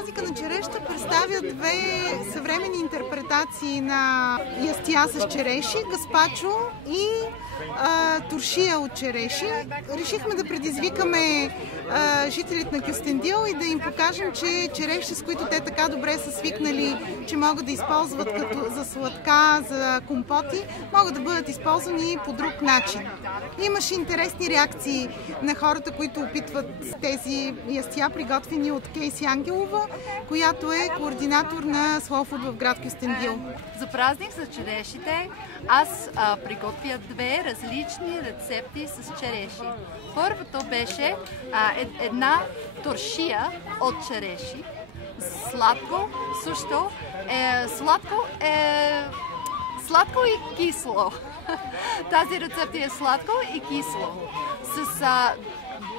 празника на черешата представя две съвременни интерпретации на ястия с череши, гаспачо и туршия от череши. Решихме да предизвикаме жителите на Кюстендил и да им покажем, че череши, с които те така добре са свикнали, че могат да използват като за сладка, за компоти, могат да бъдат използвани по друг начин. Имаше интересни реакции на хората, които опитват тези ястия, приготвени от Кейси Ангелова, която е координатор на Slow Food в град Кюстендил. За празник за черешите аз приготвя две различни рецепти с череши. Първото беше една туршия от череши. Сладко също сладко и кисло. Тази рецепта е сладко и кисло. С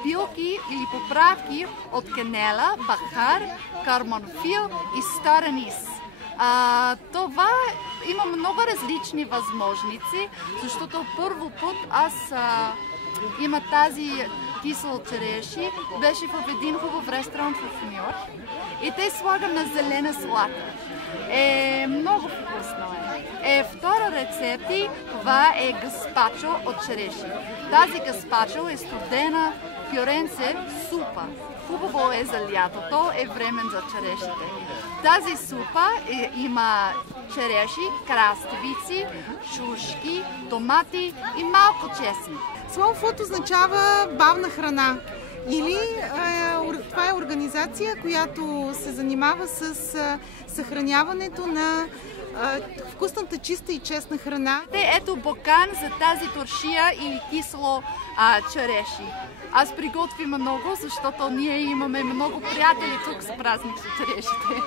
билки или поправки от канела, бахар, карманфил и стар анис. Това има много различни възможности, защото първо път аз има тази кисел череши, беше в един хубав ресторант в Нью Йорк и те слага на зелена сладка. Много вкусно е. Втора рецепта, това е гаспачо от череши. Тази гаспачо е студена фьоренце супа. Хубаво е за лятото, е време за черешите. Тази супа има череши, краставици, шушки, томати и малко чесън. Slow Food означава бавна храна. Или това е организация, която се занимава с съхраняването на вкусната, чиста и честна храна. Ето бокан за тази туршия или кисло череши. Аз приготвям много, защото ние имаме много приятели тук с празник с черешите.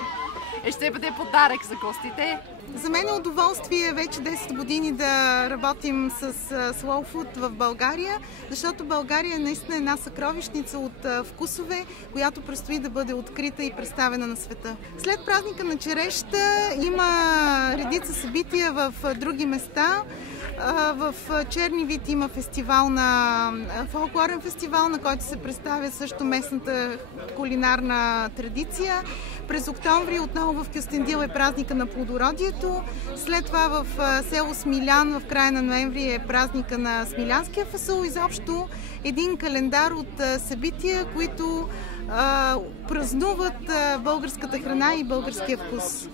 Ще бъде подарък за гостите. За мен е удоволствие вече 10 години да работим с Slow Food в България, защото България е наистина една съкровищница от вкусове, която предстои да бъде открита и представена на света. След празника на черешата има редица събития в други места. В Чернивид има фолклорен фестивал, на който се представя също местната кулинарна традиция. През октомври отново в Кюстендил е празника на плодородието. След това в село Смилян в края на ноември е празника на смилянския фасул. Изобщо един календар от събития, които празнуват българската храна и българския вкус.